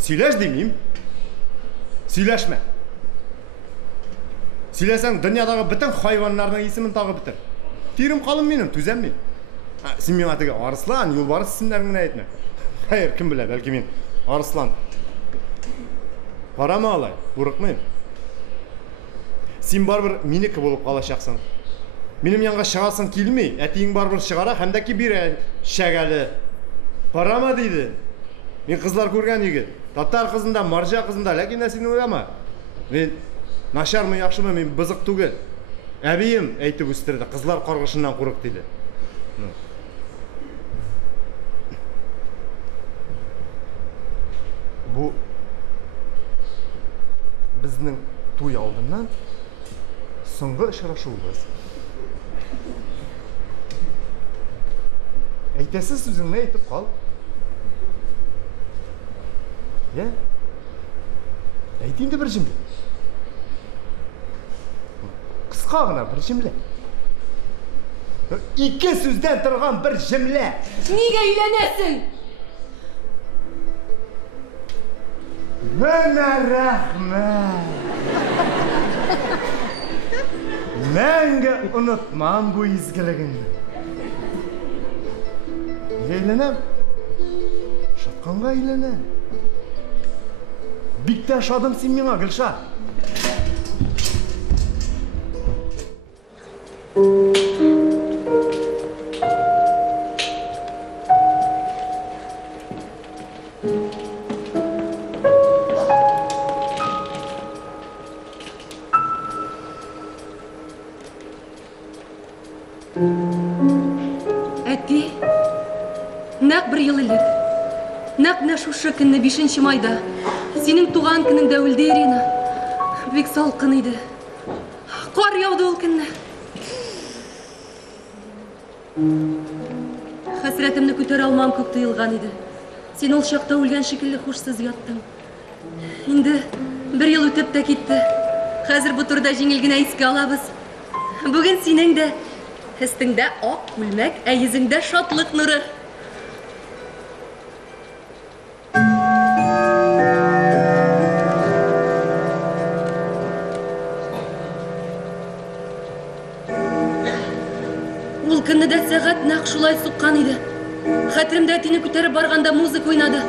Сөйлеш демеймін. Сөйлешме. Сөйлесең, дүниядағы бүтін хайванлардың есімін тағы бітір. Тирім қалым менің, түзем мен. Сен мен атыға Арыслан, Юлбарыс сімдеріңін әйтме. Хайыр, кім біле, бәлкі мен Арыслан. Барама алай, бұрықмайым. Сен бар бір менікі болып қалашақсың. Менің yanға шығасың келмей, әтейің бар бір шығара, әмдәкі бір шәгәлі. Барама дейді. Мен қызлар көрген егі. Таттар қызында, маржа қызында, ләкин әсені ойлама. Мен нашар ма, яқшы ма, мен бызық түгел. Әбейім әйтіп өстірді, қызлар қорғышынан қорық дейді. Бұл біздің той алдынан соңғы ұшырашуымыз. Әйтесіз сөзіңді айтып қал. Әйтейінде бір жімле. Қысқа ғына бір жімле. Икі сөзден тұрған бір жімле. Неге үйленесің? Мәне рахмет. Мәңгі ұнытмам бұл изгілігіңді. Үйленем. Шатқанға үйленем. Бикті ашадым сен меңа, Гүлша. Әтті, нәқ бір ел елік. Нәқ шушы күнні 5 майда. Сенің туған күніңді өлді Ирина. Бек салқын еді. Қар яуды ол күнні. Хәсіретімді көтер алмам көк тыйылған еді. Сен ол шақта өлген шекілі қошсыз яттың. Енді бір ел өтіп та кетті. Қазір бұл тұрда жеңілгін әйіске алабыз. Бүгін сенің де істіңді ақ күлмәк, әйізіңді шатлық нұры. Ол күнді дә сәғат нақ шулай сұққан еді. Хәтірімді әтені көтеріп барғанда музык ойнады.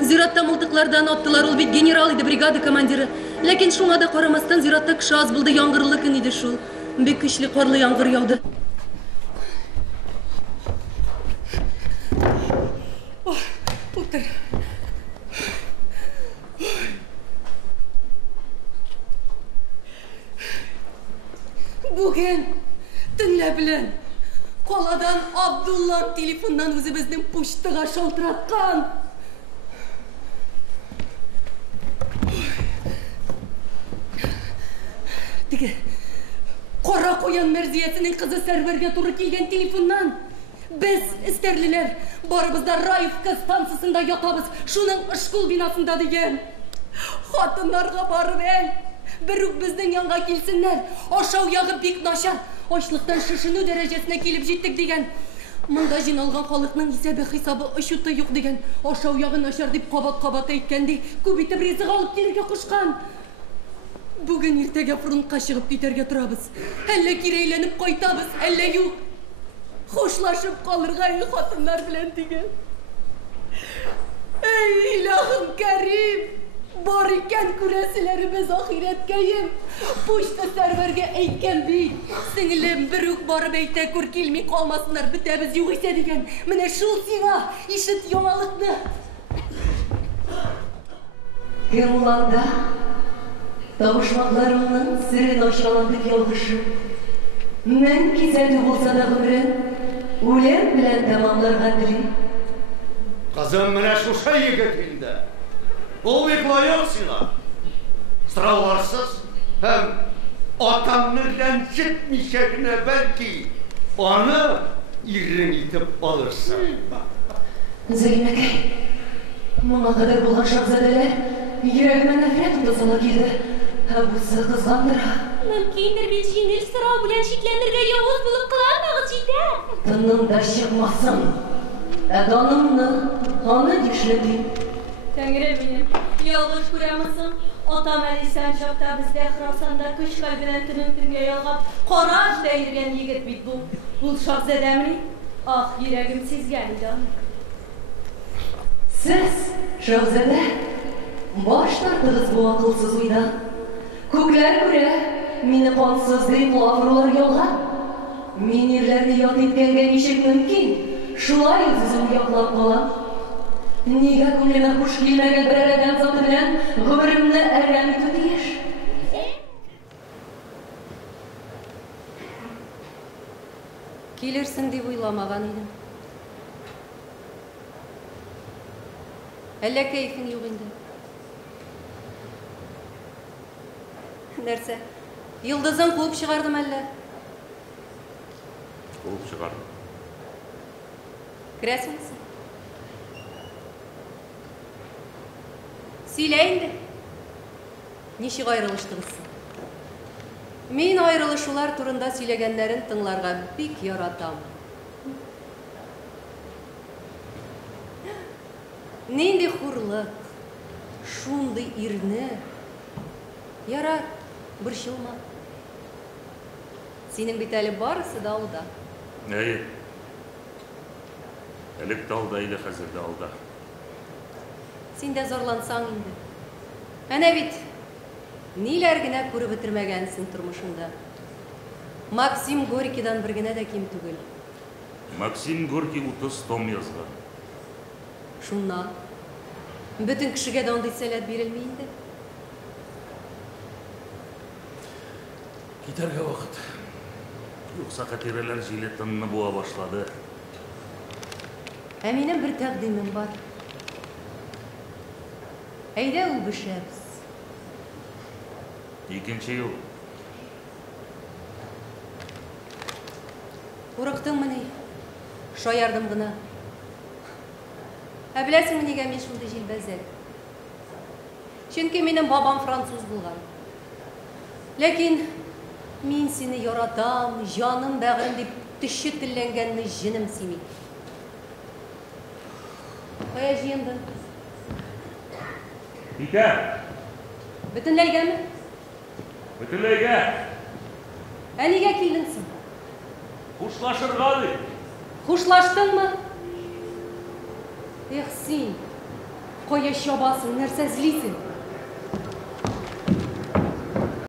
Зиратта мылтықлардан аттылар, ол бет генерал еді, бригада командирі. Ләкин шуңа да қарамастан зиратта кіші аз болды, яңғырлы күн еді шул. Бек күшлі қарлы яңғыр яуды. Отыр. Бүгін түнлі білін. Қоладан Абдуллам телефоннан өзі біздің почтаға шалтыратқан. Тігі, қора қоян мәрзиетінің қызы сәрверге тұры келген телефоннан. Біз істерлілер барыбызда Раевка станциясында ятабыз, шуның ұшқыл бинасында деген. Хатынларға барып әл, бір үк біздің янға келсінлер, ашау яғы бек нашар. Ашлықтан шышыну дәрежесіне келіп жеттік деген. Мұнда жиналған халықның есебі-хисабы ұшыты yok деген. Ашау яғы нашар деп қабат-қабат әйткенде көбейтіп резіқ алып келерге құшқан. Бүгін ертеге фронтқа шығып кетерге тұрабыз. Әлі керейленіп қайтабыз, әлі юқ. Хошлашып қалырға хатынлар білен деген. Ей илahım Кәрим! Бар екен күресілеріміз ахиреткейім. Почта сәрверге әйткен бейт. Сіңілім бір үк барып әйтті көр келмей қалмасындар бітәбіз юқ есе деген. Міне шул сиға ишіт яңалықны. Кем оланда табышмақларымның сірін ашаландық ялғышы. Мен кезәді болса да ғымрын, өлем білән тамамларғандыры. Қызым міне шуша егетінде. Ол бек лайық сыйға. Сұрауларсыз, һәм атамны рәнжітмейшегіне бәлки, аны ирің етіп алырсың. Зәлимәкәй, мұңа қадар болған шақзадәлер, ерегіме нәфрет ұндасала келді. Бұсы қызғандыра. Мүмкіндір бен жеңіл сұрау білән шекленірге яуыз болып қылармағы жейді. Тынымда шықмасын. Әданымны аны дешлетейін. Tengri benim. Yalğış kuramısın. Otam Alisan çapta bizde Xorasanda kış kalbinden tünün yalğap Qoraş deyirgen yigit bit bu. Bul şahzedemni. Ah yüreğim sizgen idi. Siz, Şahzade, baş tartınız bu akılsız uydan. Kökler göre, meni kansız deyip lafırlar yolga. Men yerlerde yat etkenge nişek mümkün. Şulay üzüzüm yaklap kalan. Nega ko'nglime xush kelmagan bir adam zoti bilan g'umrimni aylanib o'tish. Kelirsin deb o'ylamagan edim. Әллә keyfin yo'q endi? Нәрсә? Йылдызын quvib chiqardim әллә? Quvib chiqardim. Kirәсеңме? Сөйлә инде. Ничек аерылыштыгыз? Мин аерылышулар турында сөйләгәннәрен тыңларга бик яратам. Нинди хурлык, шундый ирне. Ярар, борчылма. Синең бит әле барысы да алда. Әйе. Элек тә алда иде, хәзер дә алда. Син дә зарлансаң инде. Әнә бит, ниләр генә күреп бетермәгәнсең тормышында. Максим Горькийдан бер генә дә ким түгел. Максим Горький 30 том язган. Шуннан бөтен кешегә дә андый сәләт бирелми инде. Китәргә вакыт. Юкса хатирәләр җиле тынны буа башлады. Ә минем бер тәкъдимем бар. Әйдә ул бешәбез. Икенче ел. Курыктыңмы ни? Шаярдым гына. Ә беләсеңме нигә мин шундый җилбәзәк? Чөнки минем бабам француз булган. Ләкин мин сине яратам, җаным бәгърем дип төше телләнгәнне җенем сими. Кая җыендың? Икән. Бөтенләйгәме? Бөтенләйгә. Ә нигә килдең соң? Хушлашырга ди. Хушлаштыңмы? Эх, син, кая чабасың, нәрсә эзлисең?